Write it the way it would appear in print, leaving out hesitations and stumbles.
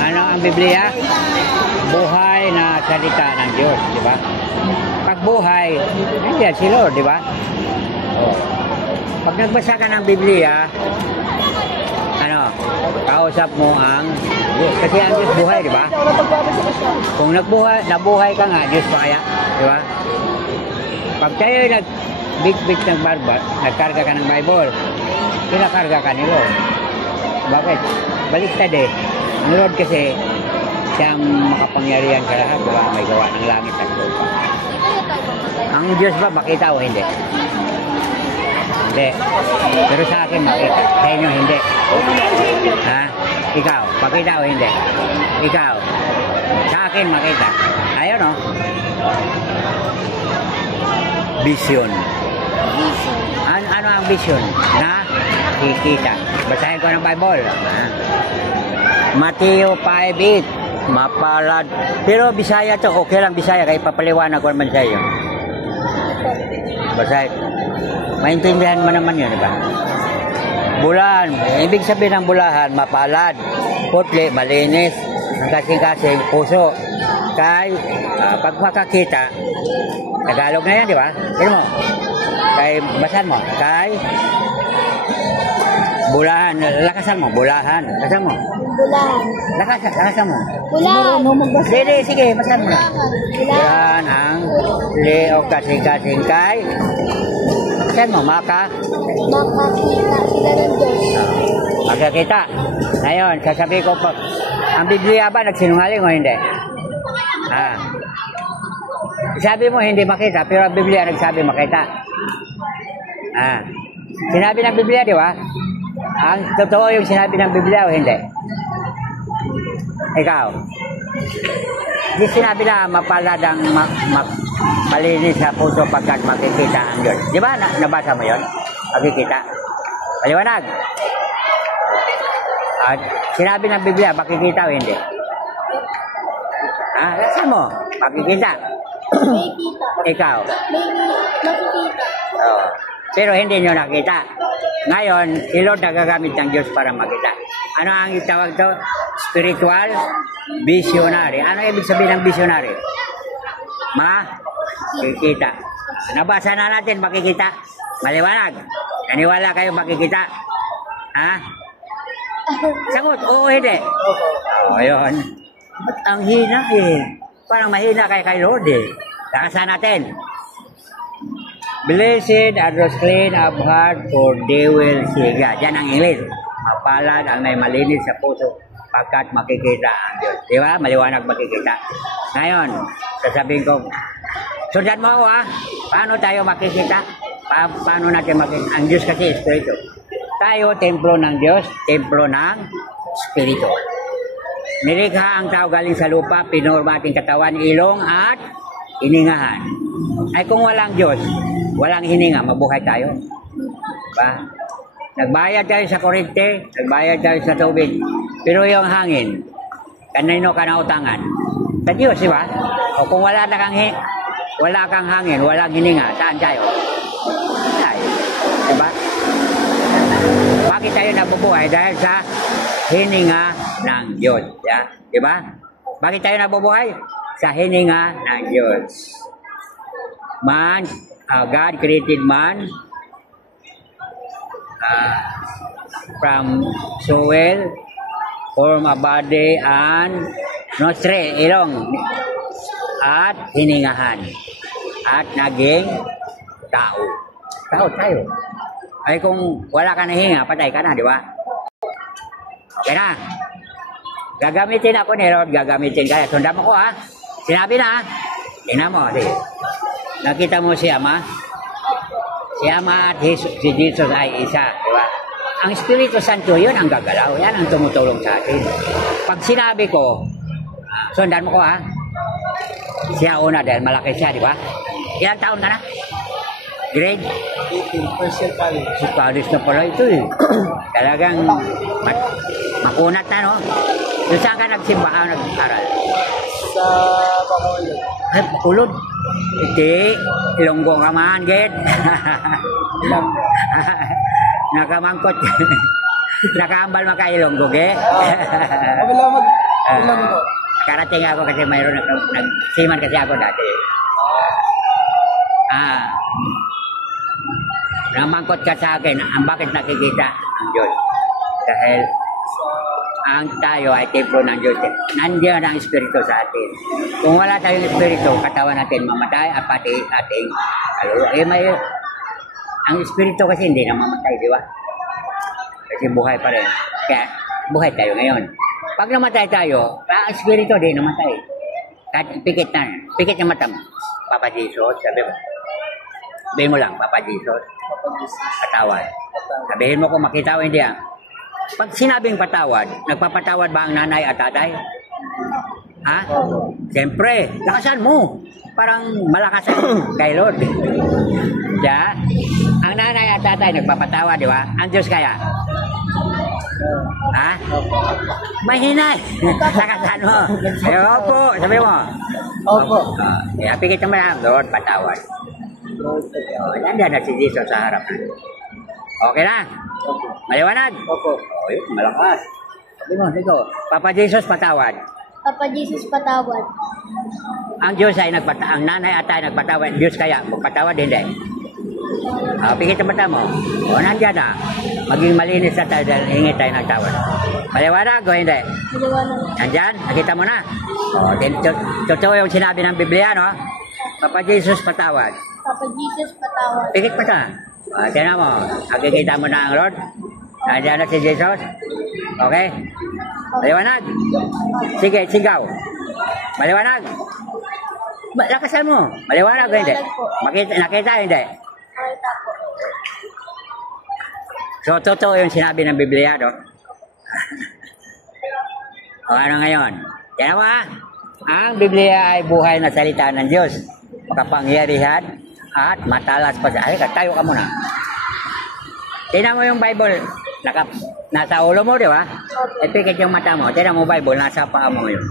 Ano ang Biblia? Buhay na salita ng Diyos, di ba? Pag buhay, nandiyan si Lord, di ba? Oh. Pag nagbasa ka ng Biblia, ano, kausap mo ang Diyos. Kasi ang Diyos buhay, di ba? Kung nabuhay ka nga, Diyos pa kaya, di ba? Pag tayo big ng barbat, nagkarga ka ng Bible, kinakarga ka ni Lord. Bakit? Baliktad eh. Ni Lord kasi siyang makapangyarihan sa lahat, diba? May gawa ng langit at lupa. Ang Diyos ba makita o hindi? Hindi. Pero sa akin makita. Sa inyo hindi. Ha? Ikaw, makita o hindi? Ikaw, sa akin makita. Ayun o. Vision. Ano ang vision? Na kikita. Basahin ko ng Bible. Mateo 5:8. Mapalad. Pero Bisaya to. Okay lang Bisaya. Kaya papaliwanag ko naman sa iyo. Basahin. Maintindihan mo naman yun, diba? Bulan. Ibig sabihin ng bulahan, mapalad. Putli, malinis. Ang kasing-kasing puso. Kay, pag makakita, Tagalog na yan, di ba? Tignan mo. Kay, basahan mo. Kay, bulahan. Lakasan mo. Bulahan. Lakasan mo. Bulahan. Lakasan mo. Bulahan. Sige, basahan mo na. Bulahan ang leo kasing-kasing kay. Basahan mo, Makakita sila ng Diyos. Makakita. Ngayon, sasabihin ko po, ang Biblia ba nagsinungaling o hindi? Sabi mo hindi makita, pero ang Biblia nagsabi makita. Sinabi ng Biblia, di ba? Ang totoo yung sinabi ng Biblia o hindi? Ikaw? Di sinabi na mapalad ang malinis sa puso pagkat makikita ang Diyos. Di ba? Nabasa mo yun? Makikita. Paliwanag. At sinabi ng Biblia, makikita o hindi? Laksan mo. Makikita. Makikita. Ikaw? Makikita. Oh. Pero hindi nyo nakita. Ngayon, si Lord nagagamit ng Diyos para makita. Ano ang itawag to? Spiritual visionary. Ano ibig sabihin ng visionary? Makikita. Nabasa na natin, makikita. Maliwanag. Naniwala kayo makikita? Sagot, oo, hindi. Ayun. Ba't ang hina eh? Parang mahina kay Lord eh. Lakasan natin. Blessed are those clean of heart, for they will see God. Yan ang English. Mapalad ang may malinis sa puso, pagkat makikita ang Diyos. Di ba? Maliwanag makikita. Ngayon, sasabihin ko, sundan mo ako Paano tayo makikita? Paano natin makikita? Ang Diyos kasi Espiritu. Tayo, templo ng Diyos, templo ng Espiritu. Nilikha ang tao galing sa lupa, pinorma ating katawan, ilong at hiningahan. Ay kung walang Diyos, walang hininga, mabuhay tayo. Diba? Nagbayad tayo sa kuryente, nagbayad tayo sa tubig. Pero yung hangin, kanino ka na utangan? Sa Diyos, di ba? O kung wala kang hangin, walang hininga, saan tayo? Tayo. Diba? Bakit tayo nabubuhay? Dahil sa hininga ng Diyos. Yeah? Diba? Bakit tayo nabubuhay? Sa hininga ng Diyos. God created man from soil, form a body and nostril, ilong, at hiningahan. At naging tao. Tao tayo. Ay kung wala ka na hinga, patay ka na, di ba? Okay na. Gagamitin ako ni Lord, gagamitin ka. Sundan mo ko Sinabi na Tingnan mo, nakita mo si Ama? Si Ama at si Jesus ay isa, di ba? Ang Espiritu Santo, yun ang gagalaw. Yan ang tumutulong sa atin. Pag sinabi ko, sundan mo ko siya una dahil malaki siya, di ba? Ilang taon ka na? Grade? 18, first year college. Si college na pala ito Talagang makunat na, no? So, saan ka nagsimba nag-aral? Sa Bacolod. Ay, Bacolod? Iti, Ilonggo ka man, get. Nakamangkot. Nakaambal makailong guge. Wala mag... Wala mo. Karating ako kasi mayroon nagsiman kasi ako dati. Namangkot ka sa akin, ang bakit nakikita ang Diyos? Dahil ang tayo ay templo ng Diyos. Nandiyan ang Espiritu sa atin. Kung wala tayong Espiritu, katawan natin mamatay at pati ating kaluluwa. Ang Espiritu kasi hindi na mamatay, di ba? Kasi buhay pa rin. Kaya buhay tayo ngayon. Pag namatay tayo, ang Espiritu di namatay. Kahit pikit na mata mo. Papa Jesus, sabi mo. Sabihin mo lang, Papa Jesus, patawad. Sabihin mo kung makita o hindi ah. Pag sinabing patawad, nagpapatawad ba ang nanay at tatay? Ha? Siyempre, lakasan mo. Parang malakas kay Lord. Diya? Ang nanay at tatay nagpapatawad, di ba? Ang Diyos kaya? Ha? Mahinay. Lakasan mo. Opo, sabi mo. Opo. Pikit naman lang, Lord, patawad. Nandiyan na si Jesus sa harap. Okay na? Opo. Maliwanag? Opo. Malakas. Sabi mo, Papa Jesus, patawad. Papa Jesus, patawad. Ang Diyos ay ang nanay at tayo nagpatawad. Diyos kaya, magpatawad, hindi. Pikit ang mata mo. Nandiyan na. Maging malinis na tayo dahil hingi tayo ng tawad. Maliwanag o hindi? Maliwanag. Nandyan, nakita mo na. Totoo yung sinabi ng Biblia, no? Papa Jesus, patawad. Papa Jesus, patawad. Pikit pa ta. Tignan mo, nakikita mo na ang Lord. Nandiyan na si Jesus. Okay? Maliwanag? Sige, sigaw. Maliwanag? Lakasan mo. Maliwanag o hindi? Nakita hindi? Nakita po. So, totoo yung sinabi ng Biblia, no? O ano ngayon? Tignan mo ha? Ang Biblia ay buhay na salita ng Diyos. Makapangyarihan at matalas pa sa... Ay, tayo ka muna. Tignan mo yung Bible. Nasa ulo mo, di ba? Ipikit yung mata mo. Tignan mo Bible, nasa paa mo yun.